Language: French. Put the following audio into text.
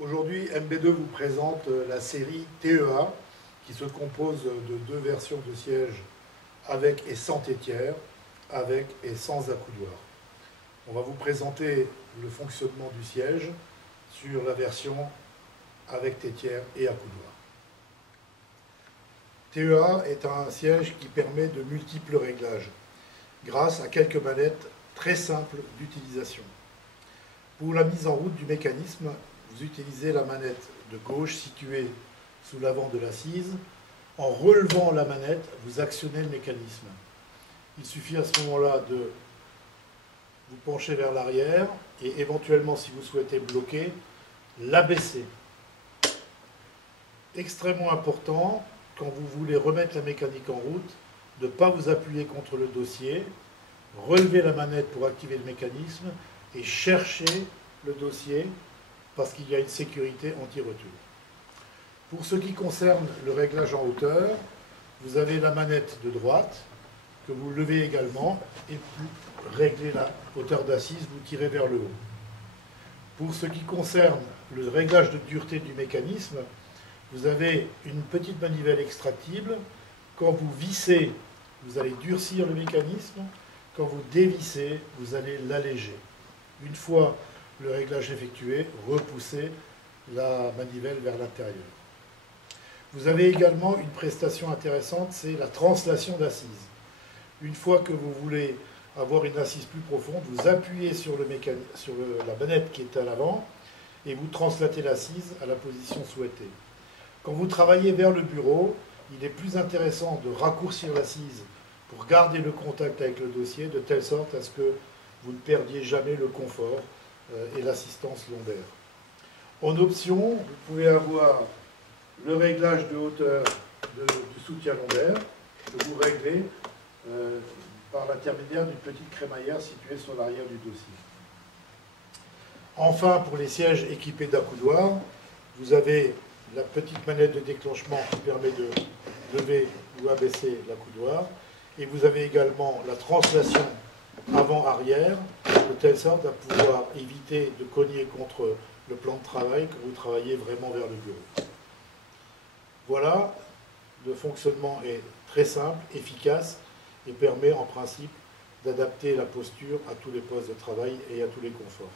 Aujourd'hui, MB2 vous présente la série TEA qui se compose de deux versions de siège avec et sans tétière, avec et sans accoudoir. On va vous présenter le fonctionnement du siège sur la version avec tétière et accoudoir. TEA est un siège qui permet de multiples réglages grâce à quelques manettes très simples d'utilisation. Pour la mise en route du mécanisme, vous utilisez la manette de gauche située sous l'avant de l'assise. En relevant la manette, vous actionnez le mécanisme. Il suffit à ce moment-là de vous pencher vers l'arrière et éventuellement, si vous souhaitez bloquer, l'abaisser. Extrêmement important, quand vous voulez remettre la mécanique en route, de ne pas vous appuyer contre le dossier, relever la manette pour activer le mécanisme et chercher le dossier parce qu'il y a une sécurité anti-retour. Pour ce qui concerne le réglage en hauteur, vous avez la manette de droite que vous levez également et pour régler la hauteur d'assise, vous tirez vers le haut. Pour ce qui concerne le réglage de dureté du mécanisme, vous avez une petite manivelle extractible. Quand vous vissez, vous allez durcir le mécanisme. Quand vous dévissez, vous allez l'alléger. Une fois le réglage effectué, repoussez la manivelle vers l'intérieur. Vous avez également une prestation intéressante, c'est la translation d'assise. Une fois que vous voulez avoir une assise plus profonde, vous appuyez sur la manette qui est à l'avant et vous translatez l'assise à la position souhaitée. Quand vous travaillez vers le bureau, il est plus intéressant de raccourcir l'assise pour garder le contact avec le dossier, de telle sorte à ce que vous ne perdiez jamais le confort et l'assistance lombaire. En option, vous pouvez avoir le réglage de hauteur du soutien lombaire que vous réglez par l'intermédiaire d'une petite crémaillère située sur l'arrière du dossier. Enfin, pour les sièges équipés d'accoudoir, vous avez la petite manette de déclenchement qui permet de lever ou abaisser l'accoudoir. Et vous avez également la translation avant-arrière, de telle sorte à pouvoir éviter de cogner contre le plan de travail quand vous travaillez vraiment vers le bureau. Voilà, le fonctionnement est très simple, efficace et permet en principe d'adapter la posture à tous les postes de travail et à tous les conforts.